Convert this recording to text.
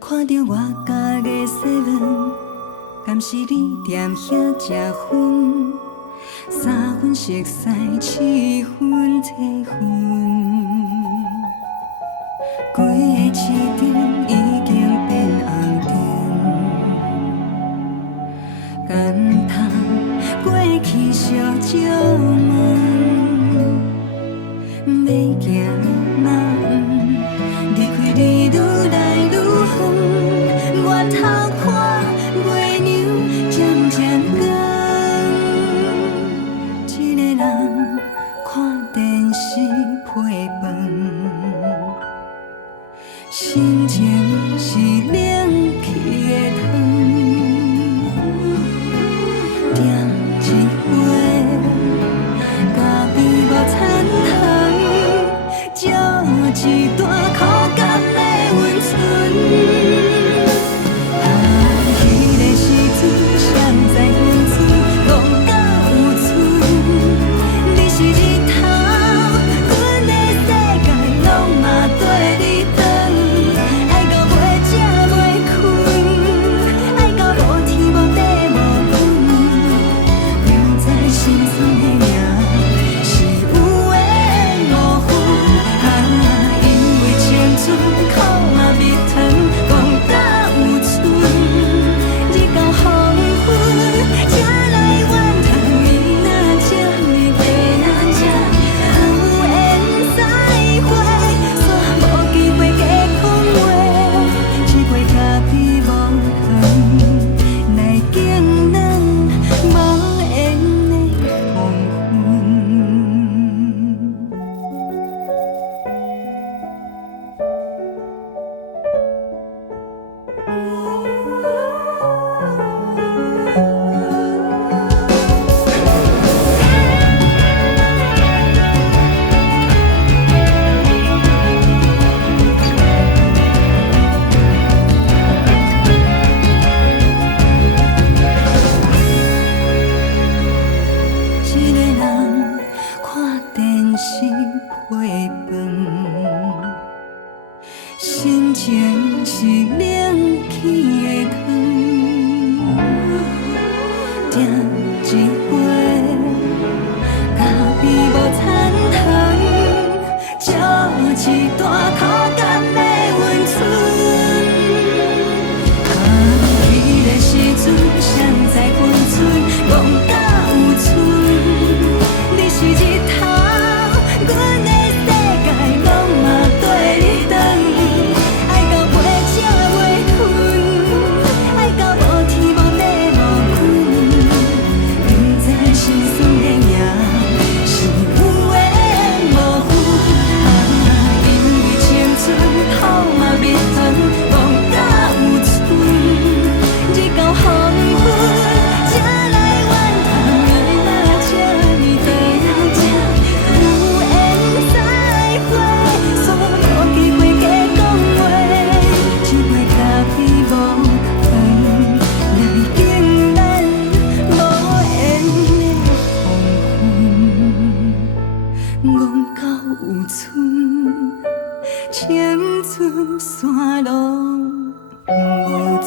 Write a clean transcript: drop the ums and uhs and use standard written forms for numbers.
看着我家的7，敢是你踮遐食薰？3分熟悉，7分体分，规个市场已经变红灯，敢通过去烧酒问？要行哪远？离开你愈来愈远，我头看月亮渐渐光，一个人看电视配饭，心情是冷去的汤，点一杯咖啡无残糖，照一段苦甘的温存。迄个时阵，谁知远处戆到有剩？你是日头，阮的世界拢嘛跟你转。爱到袂食袂困，爱到无天无地无份，留在心酸的名是有缘无分。因为青春苦嘛蜜糖，戆到有剩，日到黄昏才来怨叹，你若这呢，地若这，有缘再会，煞无机会加讲话，一杯咖啡无糖，来敬咱无缘的黄昏。一个人看电视配饭，心情是冷去的汤，点一杯咖啡无残糖，照一段苦甘的温存。迄个时阵，谁知阮寸戆到有剩？你是日头，阮的世界拢嘛跟你转。爱到袂食袂困，爱到无天无地无份，留在心酸的名是有缘无分。因为青春苦嘛蜜糖，戆到有剩，日到黄昏才来怨叹，你若这呢，地若这，有缘再会，煞无机会加讲话，一杯咖啡无糖，来敬咱无缘的黄昏。戆到有剩，青春线路无